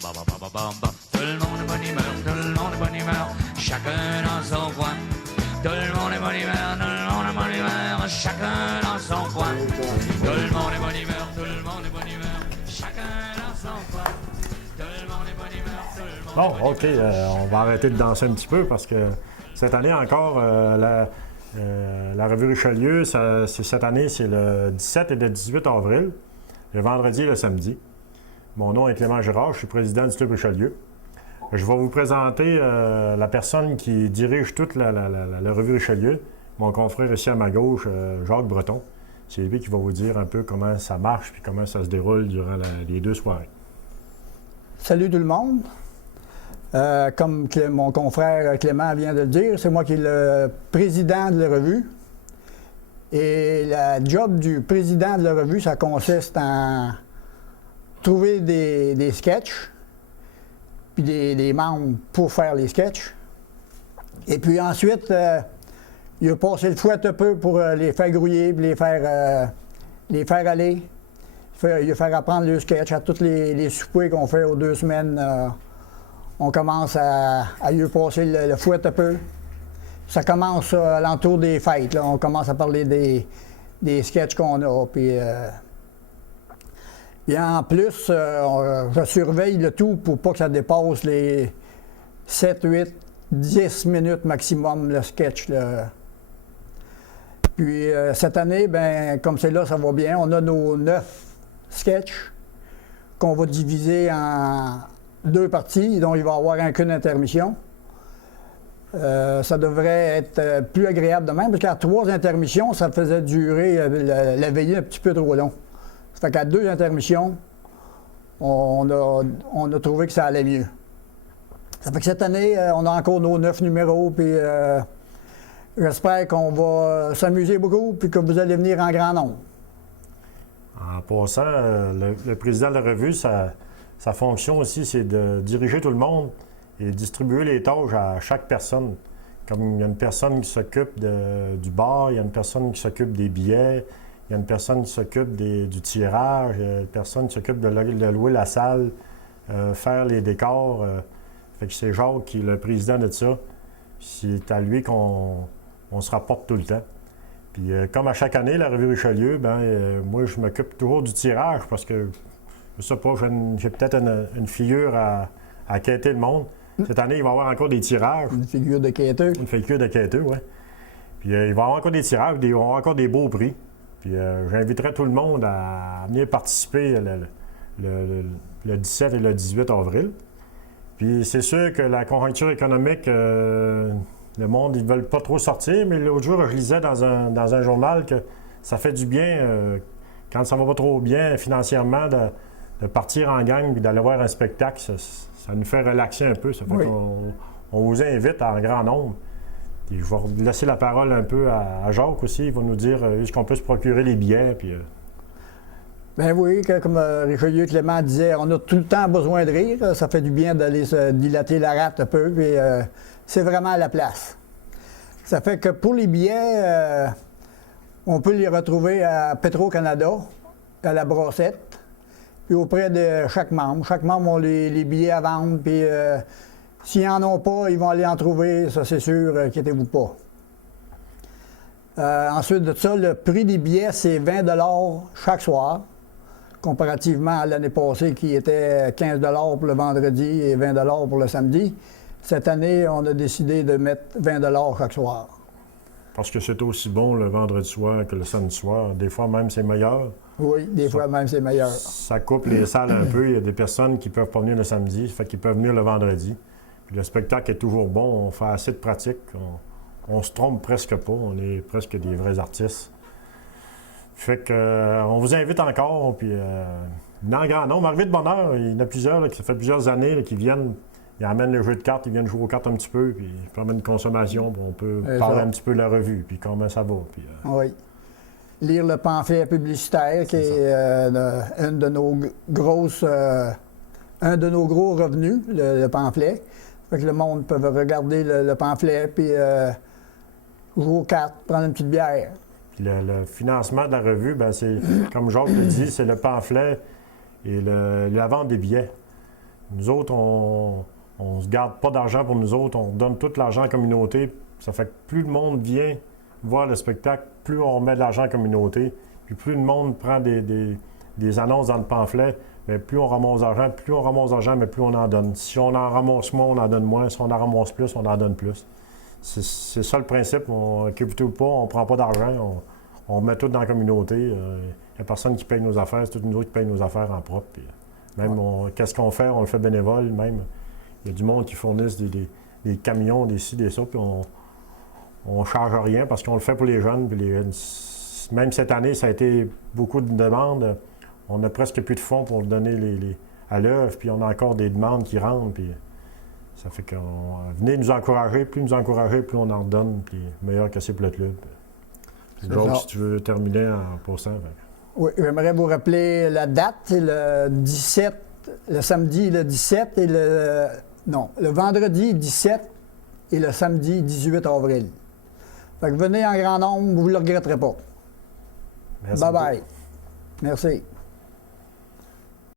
Tout le monde est bonne humeur, tout le monde est bonne humeur, chacun dans son coin. Tout le monde est bonne humeur, tout le monde est bonne humeur, chacun dans son coin. Tout le monde est bonne humeur, tout le monde est bonne humeur, chacun dans son coin. Tout le monde est bonne humeur, tout le monde est bonne humeur. Bon, OK, on va arrêter de danser un petit peu parce que cette année encore, la revue Richelieu, cette année, c'est le 17 et le 18 avril, le vendredi et le samedi. Mon nom est Clément Girard, je suis président du Club Richelieu. Je vais vous présenter la personne qui dirige toute la revue Richelieu, mon confrère ici à ma gauche, Jacques Breton. C'est lui qui va vous dire un peu comment ça marche et comment ça se déroule durant les 2 soirées. Salut tout le monde. Comme mon confrère Clément vient de le dire, c'est moi qui est le président de la revue. Et le job du président de la revue, ça consiste en trouver des sketchs, puis des membres pour faire les sketchs. Et puis ensuite, il a passé le fouet un peu pour les faire grouiller, puis les faire aller. Il a fait apprendre le sketch à tous les soupers qu'on fait aux 2 semaines. On commence à lui passer le fouet un peu. Ça commence à l'entour des fêtes. Là. On commence à parler des sketchs qu'on a. Puis en plus, je surveille le tout pour pas que ça dépasse les 7, 8, 10 minutes maximum, le sketch. Là. Puis cette année, ben, comme c'est là, ça va bien. On a nos 9 sketchs qu'on va diviser en 2 parties, dont il va y avoir qu'une intermission. Ça devrait être plus agréable de même, parce qu'à 3 intermissions, ça faisait durer la veillée un petit peu trop long. Ça fait qu'à 2 intermissions, on a trouvé que ça allait mieux. Ça fait que cette année, on a encore nos 9 numéros, puis j'espère qu'on va s'amuser beaucoup, puis que vous allez venir en grand nombre. En passant, le président de la revue, sa fonction aussi, c'est de diriger tout le monde et distribuer les tâches à chaque personne. Comme il y a une personne qui s'occupe du bar, il y a une personne qui s'occupe des billets, il y a une personne qui s'occupe du tirage, il y a une personne qui s'occupe de louer la salle, faire les décors. Fait que c'est Jacques qui est le président de ça. C'est à lui qu'on se rapporte tout le temps. Puis comme à chaque année, la revue Richelieu, moi je m'occupe toujours du tirage parce que, je sais pas, j'ai peut-être une figure à quêter le monde. Cette année, il va y avoir encore des tirages. Une figure de quêteux. Une figure de quêteux, oui. Puis il va y avoir encore des tirages, il va y avoir encore des beaux prix. Puis j'inviterai tout le monde à venir participer le 17 et le 18 avril. Puis c'est sûr que la conjoncture économique, le monde, ils ne veulent pas trop sortir, mais l'autre jour, je lisais dans un journal que ça fait du bien, quand ça va pas trop bien financièrement, de partir en gang et d'aller voir un spectacle. Ça nous fait relaxer un peu. Ça fait qu'on vous invite en grand nombre. Puis je vais laisser la parole un peu à Jacques aussi. Il va nous dire est-ce qu'on peut se procurer les billets. Puis, Ben oui, comme Richelieu Clément disait, on a tout le temps besoin de rire. Ça fait du bien d'aller se dilater la rate un peu. Puis c'est vraiment à la place. Ça fait que pour les billets, on peut les retrouver à Petro-Canada, à la Brossette, puis auprès de chaque membre. Chaque membre a les billets à vendre, puis s'ils n'en ont pas, ils vont aller en trouver, ça c'est sûr, inquiétez-vous pas. Ensuite de ça, le prix des billets, c'est 20 $ chaque soir, comparativement à l'année passée qui était 15 $ pour le vendredi et 20 $ pour le samedi. Cette année, on a décidé de mettre 20 $ chaque soir. Parce que c'est aussi bon le vendredi soir que le samedi soir. Des fois même, c'est meilleur. Oui, des fois même, c'est meilleur. Ça coupe les salles un peu. Il y a des personnes qui ne peuvent pas venir le samedi, fait qu'ils peuvent venir le vendredi. Puis le spectacle est toujours bon. On fait assez de pratique. On se trompe presque pas. On est presque des vrais artistes. Fait que on vous invite encore. Puis, en grand nombre. Arrivé de bonne heure. Il y en a plusieurs, là, ça fait plusieurs années là, qui viennent. Ils amènent le jeu de cartes, ils viennent jouer aux cartes un petit peu, puis ils permettent une consommation, puis on peut parler un petit peu de la revue, puis comment ça va. Puis, oui. Lire le pamphlet publicitaire, qui est un de nos gros revenus, le pamphlet. Fait que le monde peut regarder le pamphlet, puis jouer aux cartes, prendre une petite bière. Puis le financement de la revue, c'est, comme Jacques le dit, c'est le pamphlet et la vente des billets. Nous autres, on ne se garde pas d'argent pour nous autres, on donne tout l'argent à la communauté. Ça fait que plus le monde vient voir le spectacle, plus on remet de l'argent à la communauté, puis plus le monde prend des annonces dans le pamphlet, mais plus on ramasse d'argent, mais plus on en donne. Si on en ramasse moins, on en donne moins. Si on en ramasse plus, on en donne plus. C'est ça le principe. Occupez-vous pas, on ne prend pas d'argent, on met tout dans la communauté. Il n'y a personne qui paye nos affaires, c'est tous nous autres qui payent nos affaires en propre. Puis, même, qu'est-ce qu'on fait? On le fait bénévole, même. Il y a du monde qui fournissent des camions, des ci, des ça, puis on ne charge rien parce qu'on le fait pour les jeunes. Puis même cette année, ça a été beaucoup de demandes. On n'a presque plus de fonds pour donner à l'œuvre, puis on a encore des demandes qui rentrent. Puis ça fait qu'on venez nous encourager, plus on en redonne, puis meilleur que c'est pour le club. Donc, si tu veux terminer en passant. Oui, j'aimerais vous rappeler la date, c'est le 17, le samedi le 17 et le vendredi 17 et le samedi 18 avril. Fait que venez en grand nombre, vous ne le regretterez pas. Merci Bye bye. Merci.